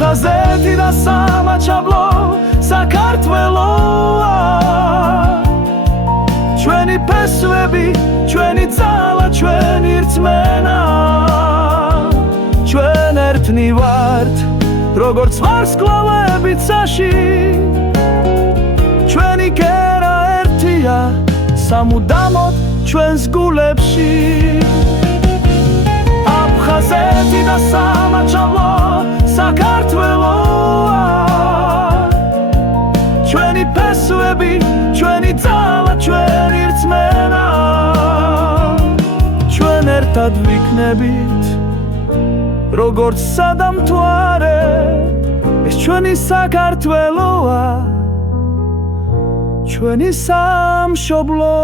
აფხაზეთი და სამაჩაბლო საქართველოა ჩვენი ფესვები, ჩვენი ძალა, ჩვენი რწმენა ჩვენ ერთნი ვართ როგორც ვარსკვლავები ცაში ჩვენი კერა ერთია სამუდამოდ ჩვენს გულებში აფხაზეთი და სამაჩაბლო საქართველოა ჩვენი ფესვები, ჩვენი ძალა, ჩვენი რწმენა ჩვენ ერთად ვიქნებით როგორც სადამთვარე ეს ჩვენი საქართველოა ჩვენი სამშობლო